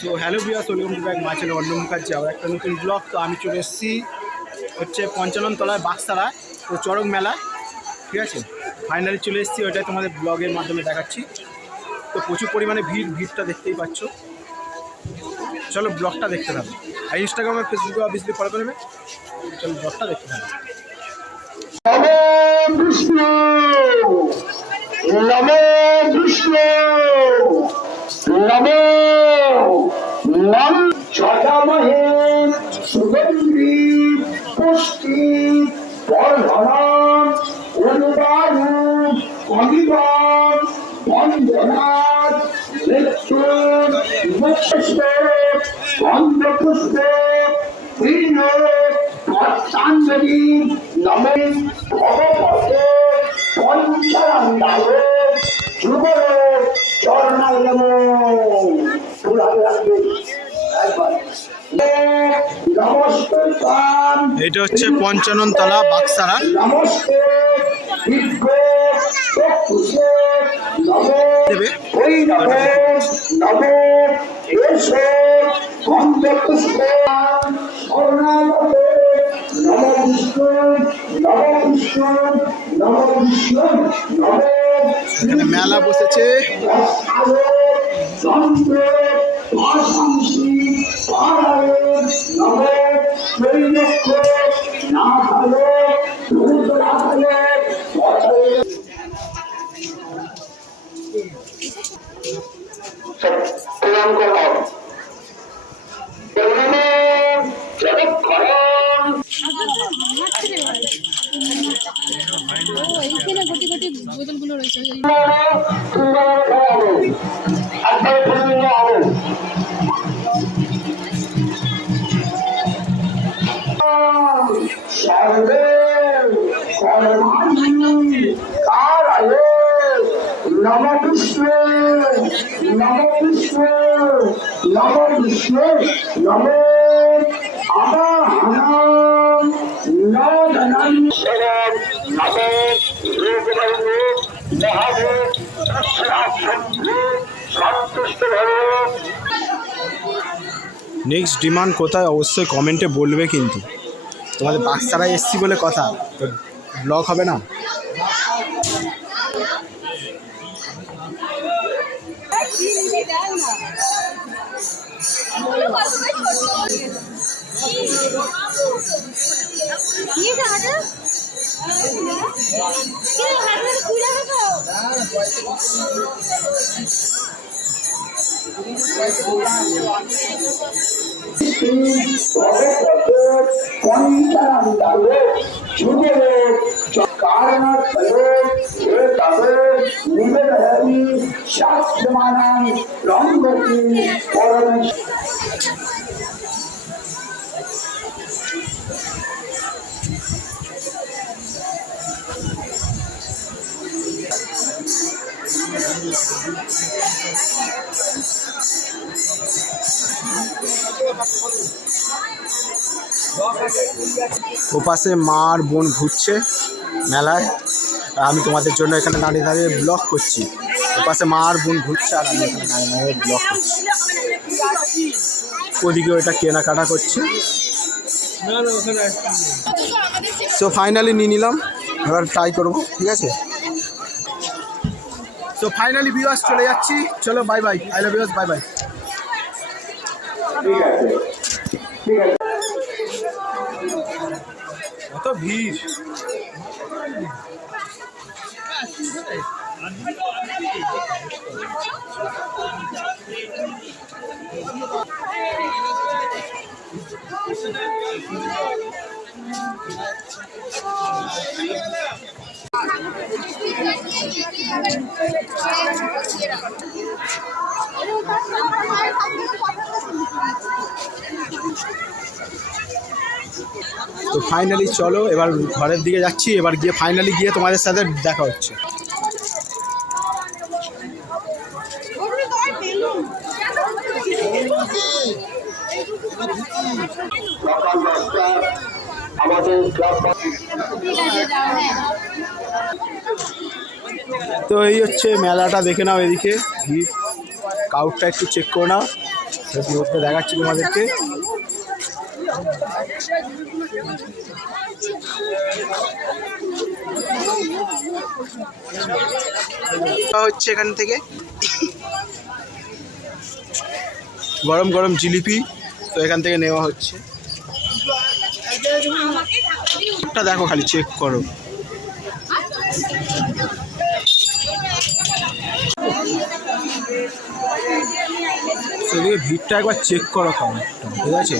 So hello viewers, welcome to back my channel Arnab Mukherjee. আবার একটা নতুন ব্লগ। তো আমি চলে এসেছি হচ্ছে ৫৫ তলায় বাক্সারা, তো চড়ক মেলা, ঠিক আছে। ফাইনালি চলে এসেছি, ওইটাই তোমাদের ব্লগের মাধ্যমে দেখাচ্ছি। তো প্রচুর পরিমাণে ভিড়টা দেখতেই পাচ্ছ। চলো ব্লগটা দেখতে থাকো। আর ইনস্টাগ্রামে ফেসবুকে অবভিয়াসলি ফলো করে নেবে। চলো ব্লগটা দেখতে থাকো। নমো বিষ্ণু নমো নম ছটামহে সুগন্ধি পুষ্টি বর্ধমান অনুবায়ু অনিবান বন্দনাথ মৃত্যুর মুখ্যস্ত গন্ধপুষ্প প্রিয় ভক্তাঞ্জলি নমে ভগবত পঞ্চানন্দায় যুব চরণায় নমো। এটা হচ্ছে ৫৫ তলা বাক্সারা। নমস্তে দেবে নমো এসো গন্ধপুষ্প স্বর্ণালয়ে নম বিষ্ণু নম বিষ্ণু নম বিষ্ণু নম এখানে মেলা বসেছে। যন্ত্র ভাষাংশী পারায়ণ নম ত্রৈলোক্য নাথায় রুদ্রাথায় প্রণাম করলাম। এইখানে গোটি গোটি বোতলগুলো রয়েছে। সর্বে কর্মাণি কারায় নম বিষ্ণু নম বিষ্ণু নম বিষ্ণু নম আবাহনম নদনম নম রূপবর্ণ মহাদেব সন্তুষ্ট ভব। নেক্সট ডিমান্ড কোথায় অবশ্যই কমেন্টে বলবে, কিন্তু তোমাদের বাক্সারায় এসছি বলে কথা, তো ব্লগ হবে না। ওপাশে মা আর বোন ঘুরছে মেলায়, আর আমি তোমাদের জন্য এখানে দাঁড়িয়ে দাঁড়িয়ে ব্লগ করছি। ওপাশে মা আর বোন ঘুরছে আর আমি এখানে দাঁড়িয়ে দাঁড়িয়ে ব্লগ করছি। ওদিকে ওইটা কেনাকাটা করছে। সো ফাইনালি নিয়ে নিলাম, এবার ট্রাই করবো, ঠিক আছে। সো ফাইনালি ভিউয়ার্স চলে যাচ্ছি, চলো bye bye, I love viewers, bye bye. ঠিক আছে ঠিক আছে। কত ভিড়! তো ফাইনালি চলো এবার ঘরের দিকে যাচ্ছি, এবার গিয়ে ফাইনালি গিয়ে তোমাদের সাথে দেখা হচ্ছে। সকাল 10টা আমাদের তো এই হচ্ছে মেলাটা, দেখে নাও এদিকে ভিড়। কাউটটা একটু চেক করে নাও, ভিউটা দেখাচ্ছি তোমাদেরকে। হচ্ছে এখান থেকে গরম গরম জিলিপি, তো এখান থেকে নেওয়া হচ্ছে। দেখো খালি চেক করো। সেদিকে ভিড়টা একবার চেক করো কাউন্টটা, ঠিক আছে?